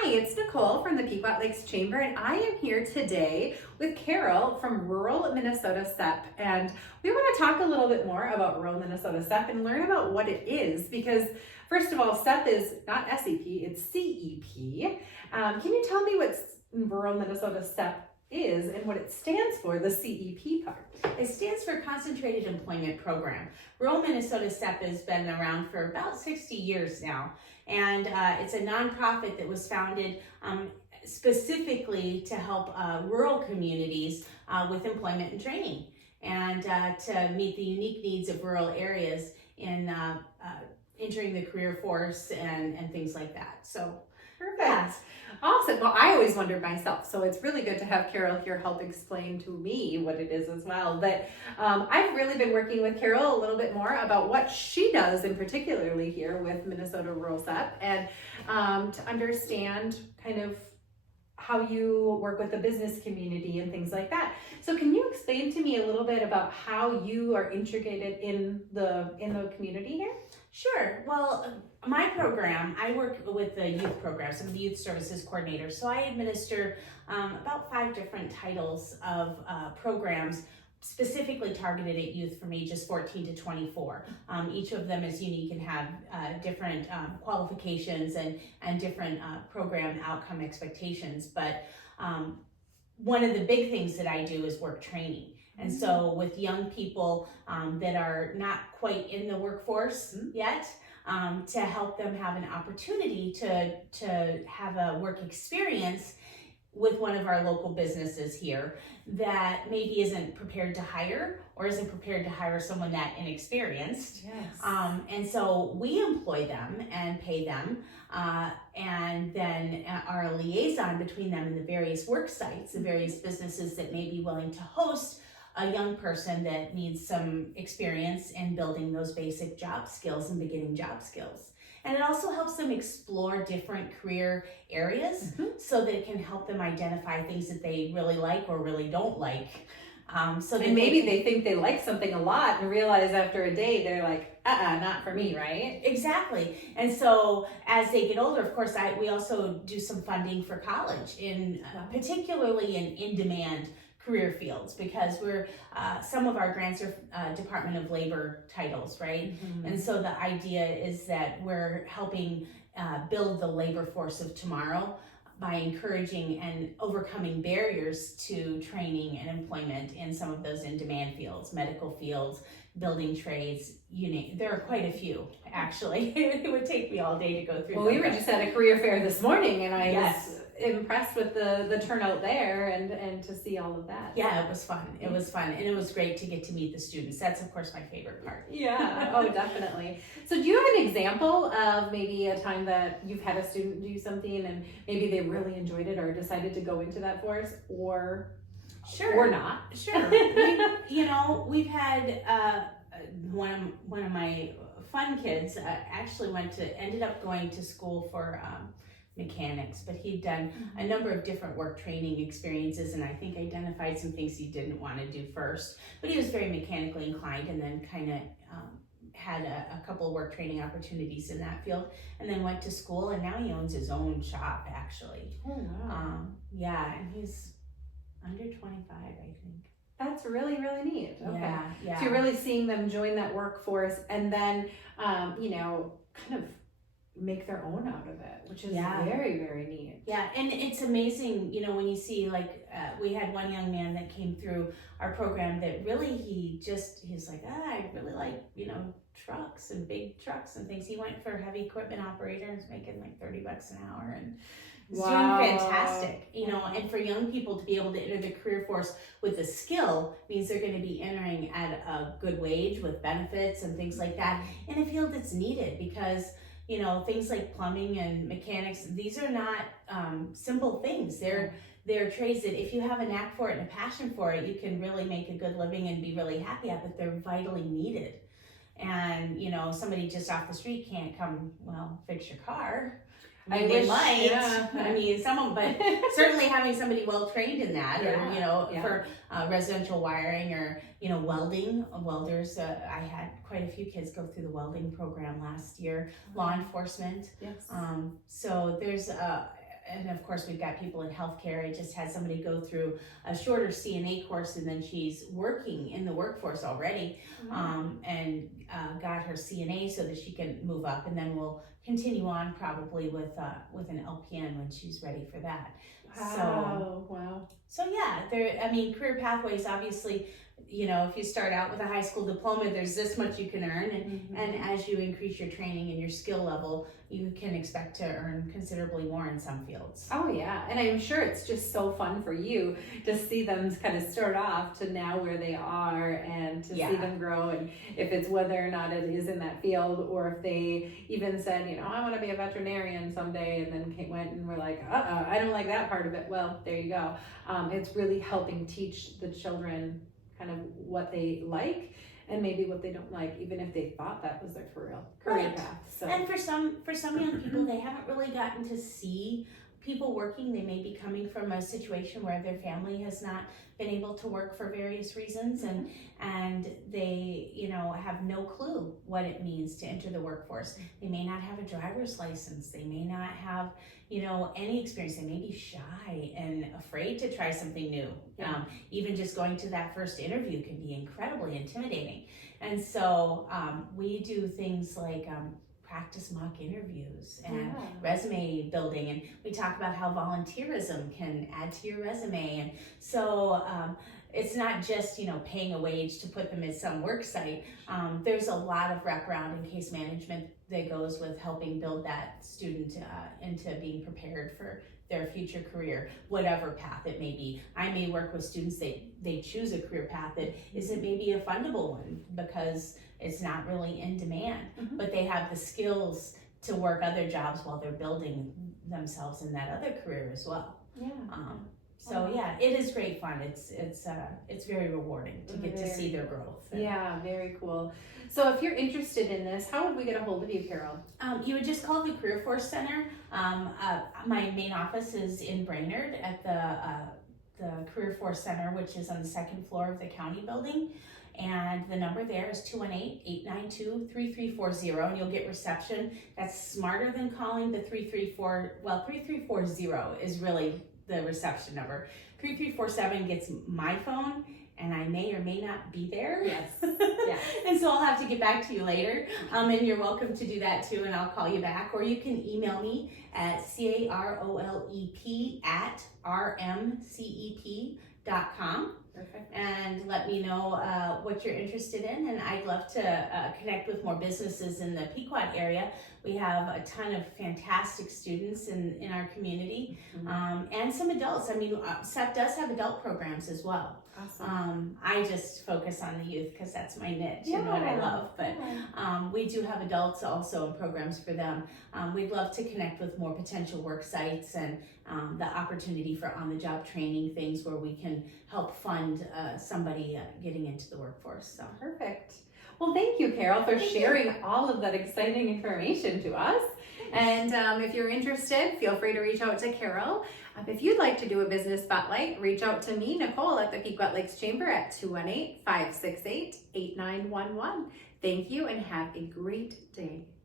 Hi, it's Nicole from the Pequot Lakes Chamber, and I am here today with Carol from rural Minnesota CEP. And we want to talk a little bit more about rural Minnesota CEP and learn about what it is, because first of all, CEP is not SEP, it's CEP. Can you tell me what rural Minnesota CEP is and what it stands for, the CEP part? It stands for Concentrated Employment Program. Rural Minnesota CEP has been around for about 60 years now, and it's a nonprofit that was founded specifically to help rural communities with employment and training, and to meet the unique needs of rural areas in entering the career force and things like that. So, perfect. Yeah. Awesome. Well, I always wondered myself, so it's really good to have Carol here help explain to me what it is as well. But I've really been working with Carol a little bit more about what she does, and particularly here with Minnesota Rural CEP, and to understand kind of how you work with the business community and things like that. So can you explain to me a little bit about how you are integrated in the community here? Sure. Well, my program, I work with the youth program, so I'm the youth services coordinator. So I administer about 5 different titles of programs specifically targeted at youth from ages 14 to 24. Each of them is unique and have different qualifications and different program outcome expectations. But one of the big things that I do is work training. And so with young people that are not quite in the workforce yet, to help them have an opportunity to have a work experience with one of our local businesses here that maybe isn't prepared to hire or isn't prepared to hire someone that inexperienced. Yes. And so we employ them and pay them, and then are a liaison between them and the various work sites, the various businesses that may be willing to host a young person that needs some experience in building those basic job skills and beginning job skills. And it also helps them explore different career areas so that it can help them identify things that they really like or really don't like. So and maybe they think they like something a lot and realize after a day they're like, not for me, right? Exactly. And so as they get older, of course, we also do some funding for college, particularly in in-demand career fields, because some of our grants are Department of Labor titles, right? And so the idea is that we're helping build the labor force of tomorrow by encouraging and overcoming barriers to training and employment in some of those in-demand fields, medical fields, building trades, there are quite a few, actually. It would take me all day to go through them. Well, we were just at a career fair this morning, and I was impressed with the turnout there and to see all of that. Yeah, it was fun. It was fun, and it was great to get to meet the students. That's, of course, my favorite part. Yeah, oh, definitely. So do you have an example of maybe a time that you've had a student do something and maybe they really enjoyed it or decided to go into that force, or not? Sure. We've had one of my fun kids actually ended up going to school for mechanics, but he'd done a number of different work training experiences, and I think identified some things he didn't want to do first. But he was very mechanically inclined, and then kind of had a couple of work training opportunities in that field, and then went to school, and now he owns his own shop, actually. Oh, wow. And he's under 25, I think. That's really, really neat. Okay. Yeah. So you're really seeing them join that workforce and then, kind of make their own out of it, which is very, very neat. Yeah, and it's amazing, when you see, we had one young man that came through our program that really, he's like, I really like, trucks and big trucks and things. He went for heavy equipment operator and was making like $30 an hour, and he's doing fantastic, and for young people to be able to enter the career force with a skill means they're going to be entering at a good wage with benefits and things like that in a field that's needed, because things like plumbing and mechanics, these are not simple things. They're trades that if you have a knack for it and a passion for it, you can really make a good living and be really happy at, but they're vitally needed. And, somebody just off the street can't come, fix your car. They might. Yeah. I mean, but certainly having somebody well trained in that, for residential wiring or welding. Welders. I had quite a few kids go through the welding program last year. Law enforcement. Yes. So there's and of course we've got people in healthcare. I just had somebody go through a shorter CNA course, and then she's working in the workforce already, and got her CNA so that she can move up, and then we'll continue on probably with an LPN when she's ready for that. Wow. So yeah, career pathways, obviously, if you start out with a high school diploma, there's this much you can earn, and as you increase your training and your skill level, you can expect to earn considerably more in some fields. Oh yeah, and I'm sure it's just so fun for you to see them kind of start off to now where they are, and to see them grow, and if it's whether or not it is in that field, or if they even said, I want to be a veterinarian someday, and then went and were like, I don't like that part of it. Well, there you go. It's really helping teach the children kind of what they like and maybe what they don't like, even if they thought that was their career path. So. And for some young people, they haven't really gotten to see people working. They may be coming from a situation where their family has not been able to work for various reasons, and they have no clue what it means to enter the workforce. They may not have a driver's license. They may not have any experience. They may be shy and afraid to try something new. Even just going to that first interview can be incredibly intimidating. And so we do things like practice mock interviews and resume building, and we talk about how volunteerism can add to your resume. And so it's not just paying a wage to put them at some work site. There's a lot of wraparound and case management that goes with helping build that student into being prepared for their future career, whatever path it may be. I may work with students, they choose a career path that isn't maybe a fundable one because it's not really in demand, but they have the skills to work other jobs while they're building themselves in that other career as well. It is great fun. It's very rewarding to get to see their growth. Yeah, very cool. So if you're interested in this, how would we get a hold of you, Carol? You would just call the Career Force Center. My main office is in Brainerd at the Career Force Center, which is on the second floor of the county building. And the number there is 218-892-3340, and you'll get reception. That's smarter than calling the 3340 is really the reception number. 3347 gets my phone, and I may or may not be there. Yes. And so I'll have to get back to you later. And you're welcome to do that too, and I'll call you back. Or you can email me at carolep@rmcep.com. Perfect. And let me know what you're interested in, and I'd love to connect with more businesses in the Pequot area. We have a ton of fantastic students in our community, and some adults. CEP does have adult programs as well. Awesome. I just focus on the youth because that's my niche and what I love, but we do have adults also and programs for them. We'd love to connect with more potential work sites and the opportunity for on-the-job training, things where we can help fund somebody getting into the workforce. So perfect. Well, thank you, Carol, for sharing all of that exciting information to us. And if you're interested, feel free to reach out to Carol. If you'd like to do a business spotlight, reach out to me, Nicole, at the Pequot Lakes Chamber at 218-568-8911. Thank you and have a great day.